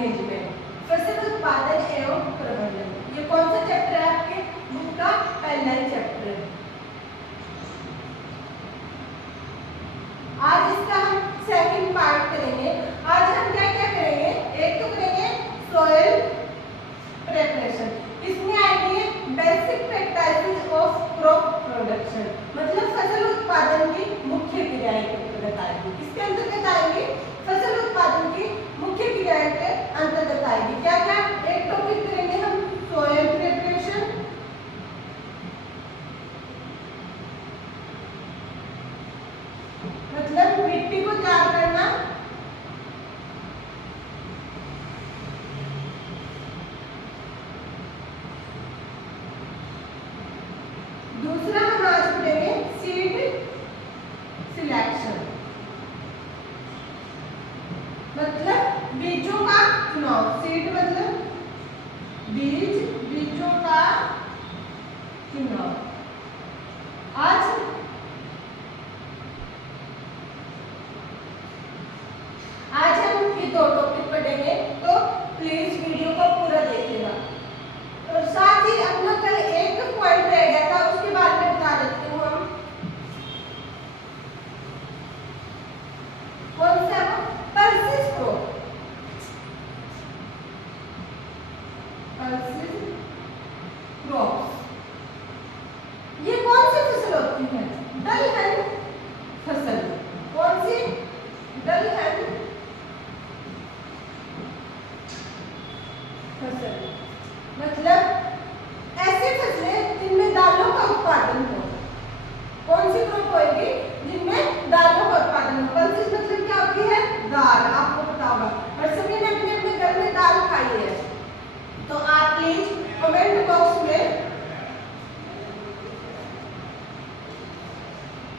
Management, फसल उत्पादन एवं प्रबंधन। ये कौन सा चैप्टर है आपके बुक का? पहला ही चैप्टर है। आज इसका हम सेकंड पार्ट करेंगे। आज हम क्या क्या करेंगे? एक तो करेंगे सॉइल प्रिपरेशन, इसमें आएंगे basic practices of crop production, मतलब फसल उत्पादन की मुख्य क्रियाएं बताएंगे। इसके अंतर्गत आएंगे फसल उत्पादन की मुख्य क्रियाएं के अंतर्गत आएगी क्या क्या? एक टॉपिक करेंगे हम सॉइल प्रिपरेशन, मतलब मिट्टी को तैयार करना। दूसरा हम आज पढ़ेंगे सीड सिलेक्शन, मतलब बीजों का चुनाव। सीड मतलब बीज, बीजों का चुनाव। आज हम ये दो टॉपिक पढ़ेंगे, तो प्लीज वीडियो को पूरा देखिएगा। और साथ ही अपना कल एक पॉइंट रह गया था, उसके बारे में बता देती हूँ हम। कौन सा? Pulses crop, pulses crops. ये कौन सी फसल होती है? दलहन फसल। कौन सी? दलहन फसल, मतलब ऐसी फसलें जिनमें दालों का उत्पादन हो। कौन सी क्रॉप होगी? जिनमें दालों का उत्पादन हो। पल्सेस मतलब क्या होती है? दाल, आपको पता होगा, और सभी ने अपने अपने घर में दाल खाई है। तो आप प्लीज कमेंट बॉक्स में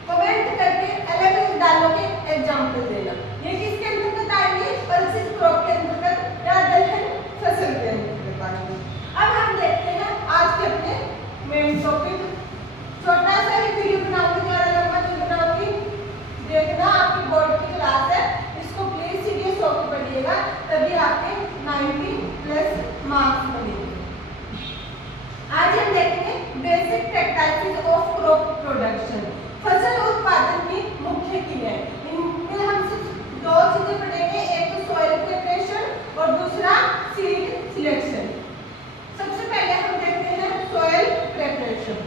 कमेंट करके अलग अलग दालों के एग्जाम्पल देना। ये किसके अंतर्गत आएंगे? पल्सेस क्रॉप के अंतर्गत या दलहन फसल के अंतर्गत आएंगे। अब हम देखते हैं आज के अपने मेन टॉपिक। छोटा सा ही वीडियो बनाऊंगी, ज्यादा लंबा नहीं बनाऊंगी। देखना, आपकी बोर्ड की क्लास है, इसको प्लीज सीरियस होकर पढ़िएगा, तभी आपके 90+ मार्क्स मिलेंगे। आज हम देखेंगे basic practices of crop production, फसल उत्पादन की मुख्य क्रियाएं। इनमें हम सिर्फ दो चीजें पढ़ेंगे, एक तो सॉइल प्रिपरेशन और दूसरा सीड सिलेक्शन। सबसे पहले हम देखते हैं सॉइल प्रिपरेशन।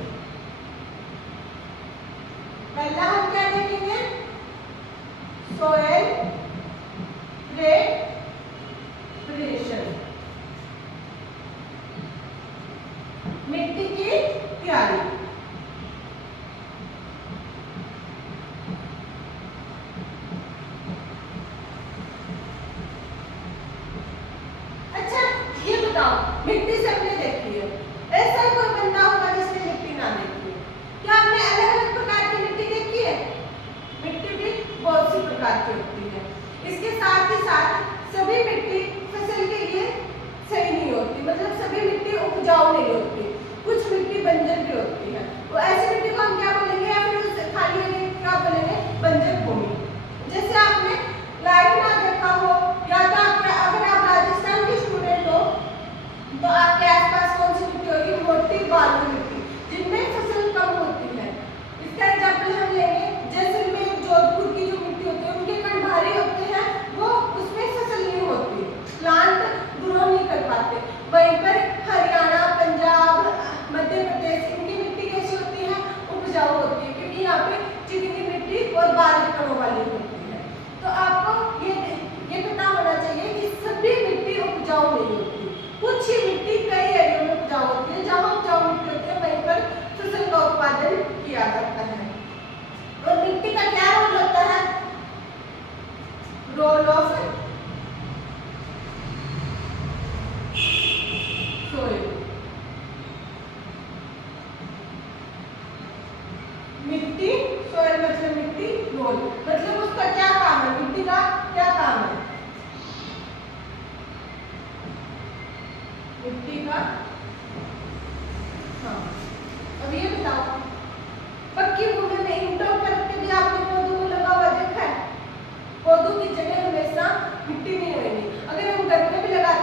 पहला हम क्या देखेंगे? सॉइल प्रिपरेशन, मिट्टी की तैयारी। अच्छा, ये बताओ, मिट्टी सबने देखी है, ऐसा ही कोई बंदा होगा जिसने मिट्टी ना देखी है? क्या आपने अलग अलग प्रकार की मिट्टी देखी है? मिट्टी भी बहुत सी प्रकार की होती है। इसके साथ ही साथ सभी मिट्टी फसल के लिए सही नहीं होती, मतलब सभी मिट्टी उपजाऊ नहीं होती, कुछ मिट्टी बंजर भी होती है। तो ऐसी मिट्टी को हम क्या बोलेंगे, या फिर उस खाली एरिया को क्या बोलेंगे? बंजर भूमि। जैसे आपने लाइव ना देखा हो, या तो अगर आप राजस्थान के स्टूडेंट हो तो आपके आसपास कौन सी मिट्टी होगी? मोटी बालू मिट्टी, जिनमें फसल कम होती है। इसका एग्जाम्पल हम लेंगे जैसलमेर, जोधपुर की जो मिट्टी होती है, उनके कण भारी होते हैं, वो उसमें फसल नहीं होती, प्लांट ग्रो नहीं कर पाते। वहीं पर हरियाणा, पंजाब, मध्य प्रदेश, इनकी मिट्टी कैसी होती है? उपजाऊ होती है, क्योंकि यहाँ पे चिकनी मिट्टी और बारीक कणों वाली होती है। तो आपको ये पता होना चाहिए कि सभी मिट्टी उपजाऊ नहीं होती, कुछ ही मिट्टी कई एरियो में उपजाऊ होती है। जहाँ उपजाऊ मिट्टी होती है वहीं पर फसल का उत्पादन किया जाता है। और मिट्टी का क्या रोल होता है? Role of soil. मिट्टी, सोइल मतलब मिट्टी, रोल मतलब उसका क्या काम है? मिट्टी का क्या काम है? मिट्टी का, हाँ, अब ये बताओ, पक्की भूमि में इंटरक्रॉप करके भी आपने पौधों को लगा हुआ देखा है? पौधों की जगह हमेशा मिट्टी नहीं होगी। अगर हम घर में भी लगा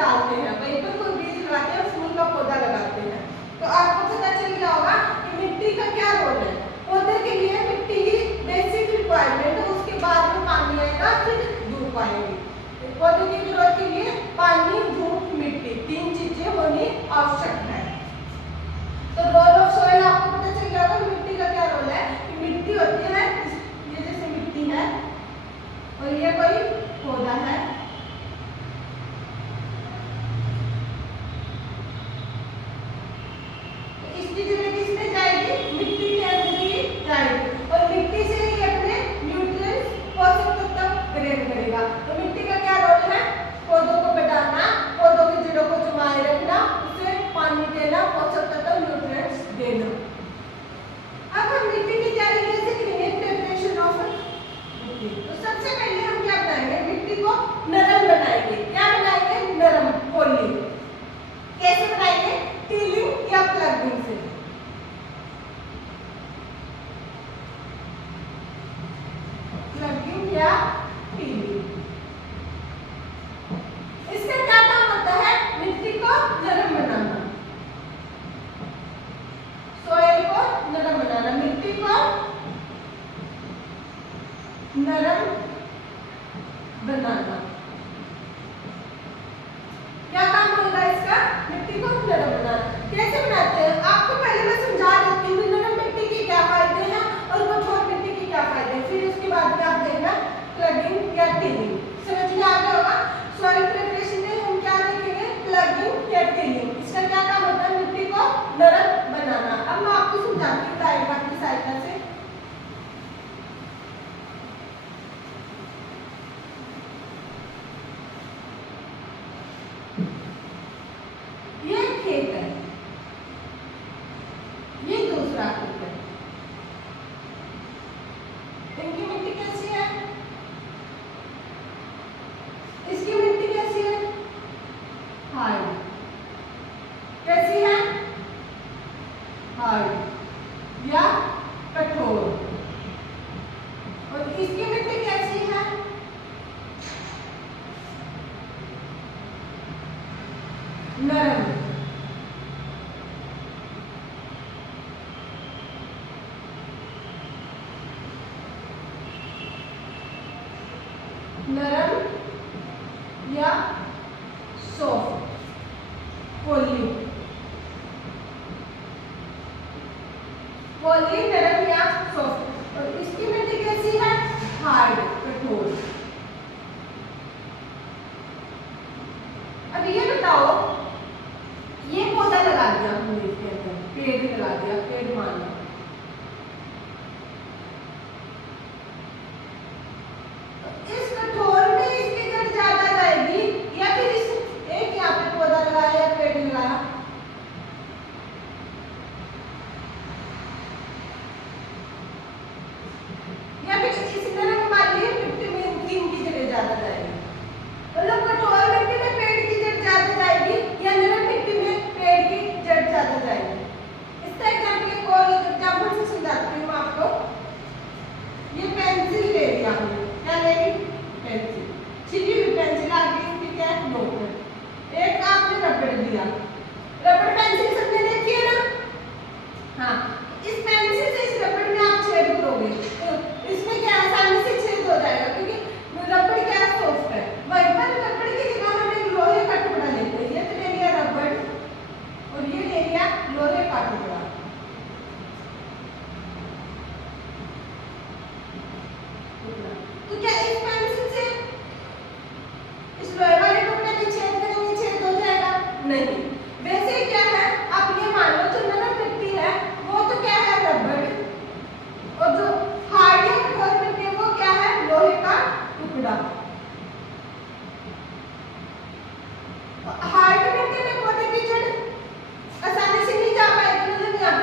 डालते हैं, वहीं पर कोई बीज लगाते हैं, फूल का पौधा लगाते हैं। तो आपको पता चल गया होगा कि मिट्टी का क्या रोल है। पौधे के लिए मिट्टी की बेसिक रिक्वायरमेंट है, उसके बाद में पानी आएगा, फिर धूप आएगी। पौधे की ग्रोथ के लिए पानी, धूप, मिट्टी, 3 चीजें होनी आवश्यक है। तो रोल ऑफ सॉइल आपको पता चल गया होगा मिट्टी का क्या रोल है। मिट्टी होती है, ये जैसे मिट्टी है और ये कोई पौधा है, इसकी जगह किसमें जाएगी, मिट्टी के अंदर ही जाएगी और मिट्टी से ही अपने न्यूट्रिएंट्स, पोषक तत्व ग्रहण करेगा। तो मिट्टी का क्या रोल है, पौधों को बढ़ाना, पौधों की जड़ों को जमाए रखना, उसे पानी देना, पोषक तत्व न्यूट्रिएंट्स देना। अब हम मिट्टी की तैयारी कैसे करेंगे, प्रिपरेशन ऑफ मिट्टी। तो सबसे पहले हम क्या बनाएंगे, मिट्टी को नरम बनाएंगे। क्या बनाएंगे, नरम, पोली। कैसे बनाएंगे, टिलिंग या प्लगिंग से। प्लगिंग या टिलिंग, इसका क्या काम होता है, मिट्टी को नरम बनाना, सोइल को नरम बनाना, मिट्टी को नरम बनाना। क्या काम होगा इसका, मिट्टी को नरम बनाना। कैसे बनाते हैं, आपको पहले मैं समझा देती हूँ नरम मिट्टी के क्या फायदे हैं और कठोर मिट्टी के क्या फायदे हैं, फिर उसके बाद में आप देखना प्लगिंग या टिलिंग। समझ में आ गया होगा। सॉइल प्रिपरेशन में हम क्या देखेंगे, प्लगिंग या टिलिंग। इसका क्या काम होता है, मिट्टी को नरम बनाना। अब मैं आपको समझाती हूँ डायग्राम की सहायता से। ये खेत है, ये दूसरा खेत है। इनकी मिट्टी कैसी है, इसकी मिट्टी कैसी है, हार्ड। कैसी है, हार्ड या कठोर। और इसकी मिट्टी कैसी है, नरम। नरम या सॉफ्ट, पोली। पोली, नरम या सॉफ्ट। और इसकी मिट्टी कैसी है, हार्ड, कठोर। अब ये बताओ, ये पौधा लगा दिया हमने इसके अंदर, पेड़ लगा दिया, पेड़ मान लो। इस कठोर में इसकी जड़ ज्यादा जाएगी या फिर इस एक यहाँ पे पौधा लगाया या पेड़ लगाया, या फिर इस नरम वाली मिट्टी में इनकी जड़ ज्यादा जाएगी। मतलब कठोर मिट्टी में पेड़ की जड़ ज्यादा जाएगी या नरम मिट्टी में पेड़ की जड़ ज्यादा जाएगी। इसका एग्जाम्पल एक और एग्जाम्पल से समझाती हूँ आपको। ये पेंसिल ले लिया हमने, क्या ले ली, पेंसिल, छिपी हुई पेंसिल, आगे इसकी क्या है, नोक है। एक आपने रबड़ लिया, रबड़ पेंसिल सबने देखी है ना, हाँ। इस पेंसिल से इस रबड़ में आप छेद करोगे तो इसमें क्या आसानी से छेद हो जाएगा, क्योंकि रबड़ क्या सॉफ्ट है। वहीं पर रबड़ की जगह हम एक लोहे का टुकड़ा लेते हैं, ये तो ले लिया रबड़ और ये ले लिया लोहे का टुकड़ा। तो क्या इस पेंसिल से इस लोहे वाले टुकड़े में छेद करेंगे, छेद हो जाएगा, नहीं। वैसे क्या है, आप ये मान लो जो नरम मिट्टी है वो तो क्या है, रबड़, और जो हार्ड या कठोर मिट्टी है वो क्या है, लोहे का टुकड़ा। हार्ड मिट्टी में पौधे की जड़ आसानी से नहीं जा पाएगी, मतलब यहाँ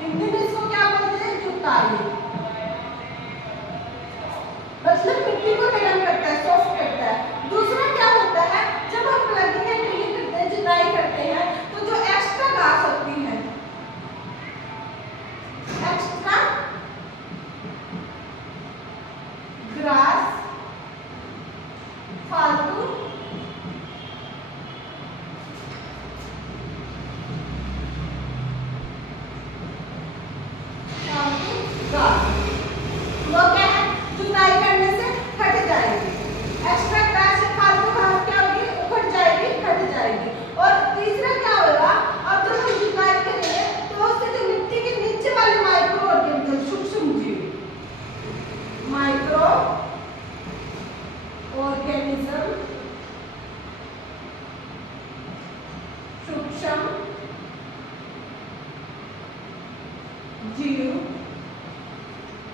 हिंदी में इसको क्या बोलते हैं? जुताई। मतलब मिट्टी को नरम करता है, सॉफ्ट करता है। दूसरा क्या होता है, जब हम प्लगिंग एंड ड्रिलिंग करते हैं, जुताई करते हैं, तो जो एक्स्ट्रा घास होती है, एक्स्ट्रा ग्रास, फालतू घास, वो क्या है, जुताई करने से हट जाएगी। एक्स्ट्रा ग्रास या फालतू घास क्या होगी? उखड़ जाएगी, हट जाएगी। और तीसरा क्या होगा, अब जब हम जुताई करेंगे तो उससे जो मिट्टी के नीचे वाले माइक्रो ऑर्गेनिज्म, सूक्ष्म जीव, माइक्रो ऑर्गेनिज्म, सूक्ष्म जीव,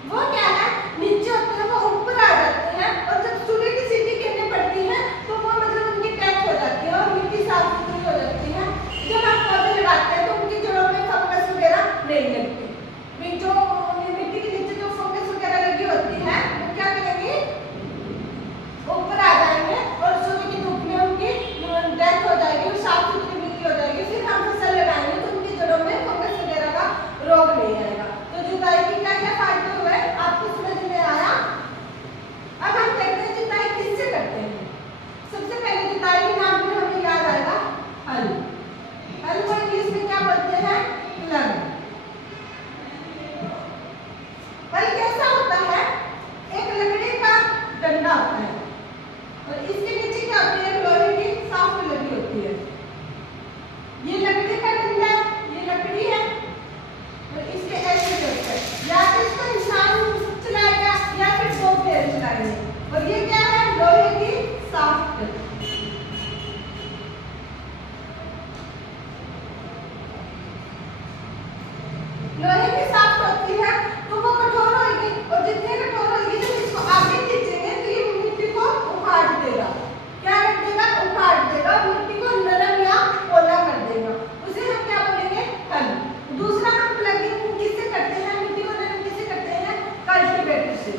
वो क्या है, नीचे होते हैं, वो ऊपर आ जाते हैं। और जब सूर्य की सीधी किरणें पड़ती हैं तो वो मतलब उनकी टच हो जाती है और मिट्टी साफ सुथरी हो जाती है। जब हम पौधे लगाते हैं तो उनकी जड़ों में फंगस वगैरह नहीं लगती। जो मिट्टी के नीचे जो फंगस वगैरह लगी होती है वो क्या करेंगी, ऊपर आ जाएंगे और सूर्य की धूप में उनकी डेथ हो जाएगी और साफ सुथरी मिट्टी हो जाएगी। फिर हम फसल लगाएंगे तो उनकी जड़ों में फंगस वगैरह का रोग नहीं आएगा। तो जुताई की क्या क्या फायदे हुए, आपको समझ में आया? अब हम देखते हैं जुताई किससे करते हैं। सबसे पहले जुताई के नाम पे हमें याद आएगा हल। हल को इंग्लिश में क्या बोलते हैं? प्लग। हल कैसा होता है? एक लकड़ी का डंडा होता है और इसके नीचे क्या होती है? लोहे की साफ लगी होती है। ये लकड़ी का डंडा है, ये लकड़ी है और इसके ऐसे होते हैं, या तो इसको इंसान चलाएगा या फिर दो पैर चलाएंगे। और ये क्या है? लोहे की साफ्ट। लोहे की साफ्ट होती है तो वो कठोर होगी और जितनी कठोर होगी जब इसको आगे खींचेंगे तो ये मिट्टी को उखाड़ देगा। क्या कर देगा? उखाड़ देगा, मिट्टी को नरम या पोला कर देगा। उसे हम क्या बोलेंगे? हल। दूसरा हम प्लगिंग किससे करते हैं, मिट्टी को नरम किससे करते हैं? कल्टीवेटर से।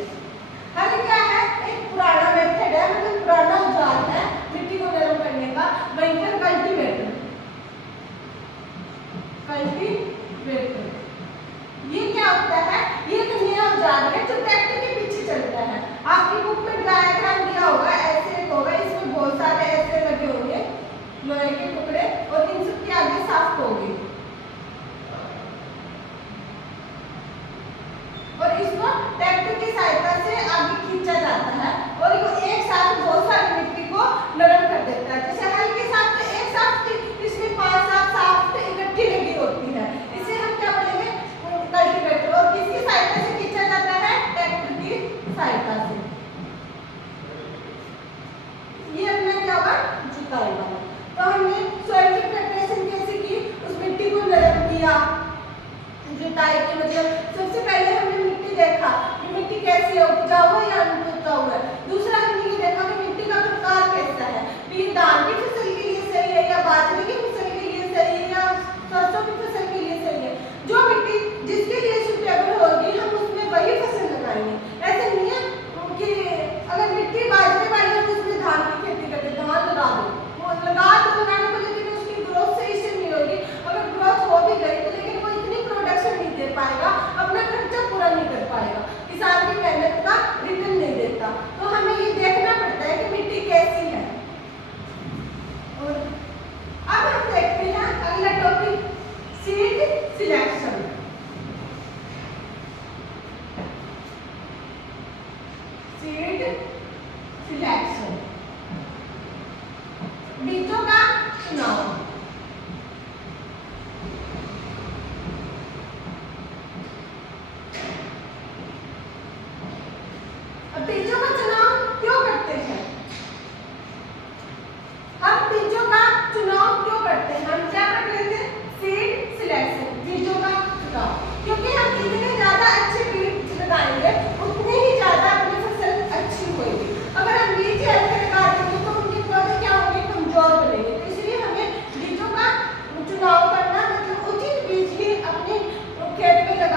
हल क्या है? एक पुराना मेथड है, मतलब पुराना औजार है मिट्टी को नरम करने का। वहीं पर कल्टीवेटर, कल्टीवेटर ये क्या होता है? ये एक नया औजार है जो ट्रैक्टर के पीछे चलता है। आपकी बुक में डायग्राम दिया होगा, ऐसे एक होगा, इसमें बहुत सारे ऐसे लगे होंगे लोहे के टुकड़े और इन सब के आगे साफ्ट होगी और इसको ट्रैक्टर की सहायता से आगे खींचा जाता है और वो एक साथ बहुत सारी मिट्टी को नरम कर देता है। जैसे हल के साथ में एक साथ इसमें 5-7 साफ्ट इकट्ठी लगी होती है, इसे हम क्या बोलेंगे? कल्टीवेटर। और किसकी सहायता से खींचा जाता है? ट्रैक्टर की सहायता से। ये अपना क्या हुआ? जुताई वाला। तो हमने सॉइल की प्रिपरेशन कैसे की, उस मिट्टी को नरम किया। जुताई की मतलब सबसे पहले हमने मिट्टी देखा कि मिट्टी कैसी है, उपजाऊ है या अनुपजाऊ है। दूसरा हमने ये देखा कि मिट्टी का प्रकार कैसा है, कि धान की फसल के लिए सही है या बाजरे की फसल के लिए सही है या सरसों की फसल के लिए सही है। जो मिट्टी जिसके लिए सुटेबल होगी हम उसमें वही फसल लगाएंगे। ऐसे नहीं है कि अगर मिट्टी बाजरे वाली है तो उसमें धान की खेती करते, धान लगा दो, वो लगाने को, लेकिन उसकी ग्रोथ सही से नहीं होगी। अगर ग्रोथ हो भी गई तो लेकिन वो इतनी प्रोडक्शन नहीं दे पाएगा, अपना खर्चा पूरा नहीं कर पाएगा, किसान की मेहनत का रिटर्न नहीं देता। तो हमें ये देखना पड़ता है कि मिट्टी कैसी है। और अब हम देखते हैं अगला topic, seed selection. Seed selection, बीजों का चुनाव। अब बीजों का चुनाव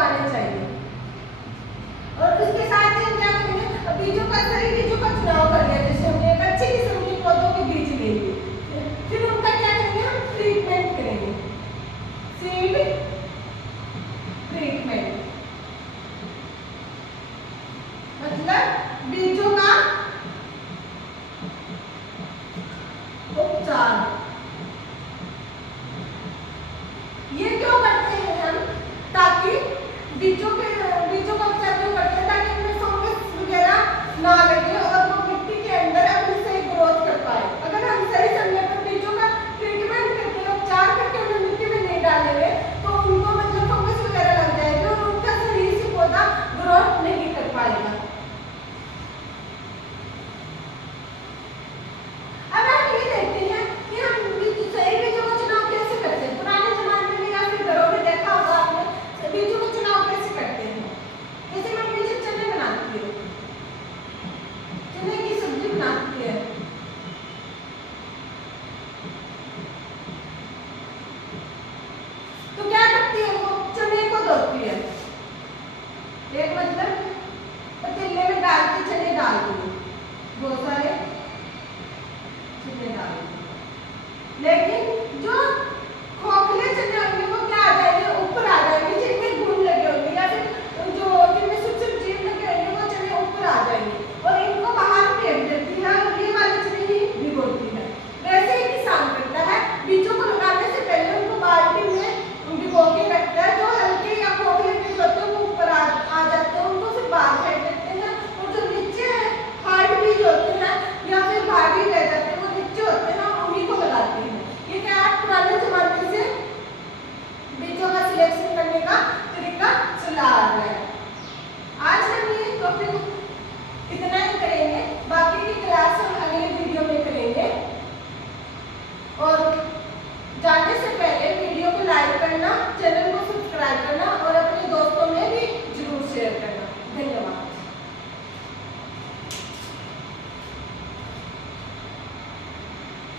लगाने चाहिए। और उसके साथ ही हम क्या करेंगे, बीजों का सही बीजों का चुनाव कर लिया, जैसे हमने एक अच्छी किस्म के पौधों के बीज ले लिए, फिर उनका क्या करेंगे, हम ट्रीटमेंट करेंगे, सीड ट्रीटमेंट, मतलब बीजों का उपचार। ये क्यों करते हैं हम, ताकि बीजों के